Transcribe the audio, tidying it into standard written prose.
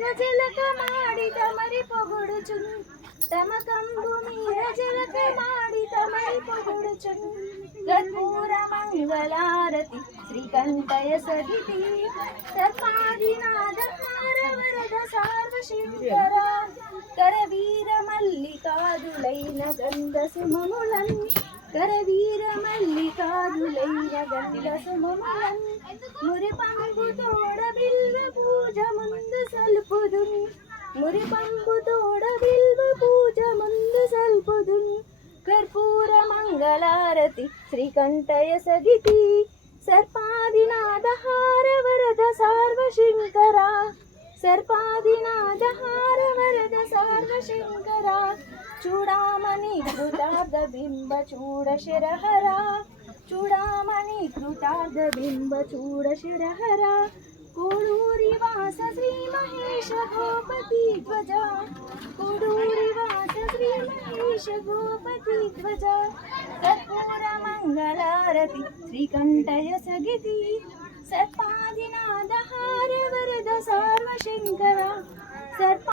మీరజలక మాడి తమరి పొగుడుచున్ తమ కంబు మీరజలక మాడి తమరి పొగుడుచున్ కర్పూర మంగళారతి శ్రీకంఠయ సగితి సర్పాదినాద హార వరద సార్వశంకర కరవీర మల్లికాదులైన గంధ సుమములన్ కరవీర మల్లికాదులైన గంధ సుమములన్ మురిపంబు తోడ బిల్వ పూజ ముందు సల్పుదున్ మురిపంబు తోడ బిల్వ పూజ ముందు సల్పుదున్ కర్పూర మంగళారతి శ్రీకంఠయ సగితి సర్పాదినాద హార వరద సార్వశంకర సర్పాదినాద హార వరద సార్వశంకర చూడామణి కృతార్థ బింబ చూడ శిరహర చూడామణి కృతార్థ బింబ చూడ శిరహర కోడూరి వాస శ్రీ మహేశ గోపతి ధ్వజ కోడూరి వాస శ్రీ మహేశ గోపతి ధ్వజ కర్పూర మంగళారతి శ్రీకంఠయ సగితి సర్పాదినాద హార వరద సార్వశంకర సర్ప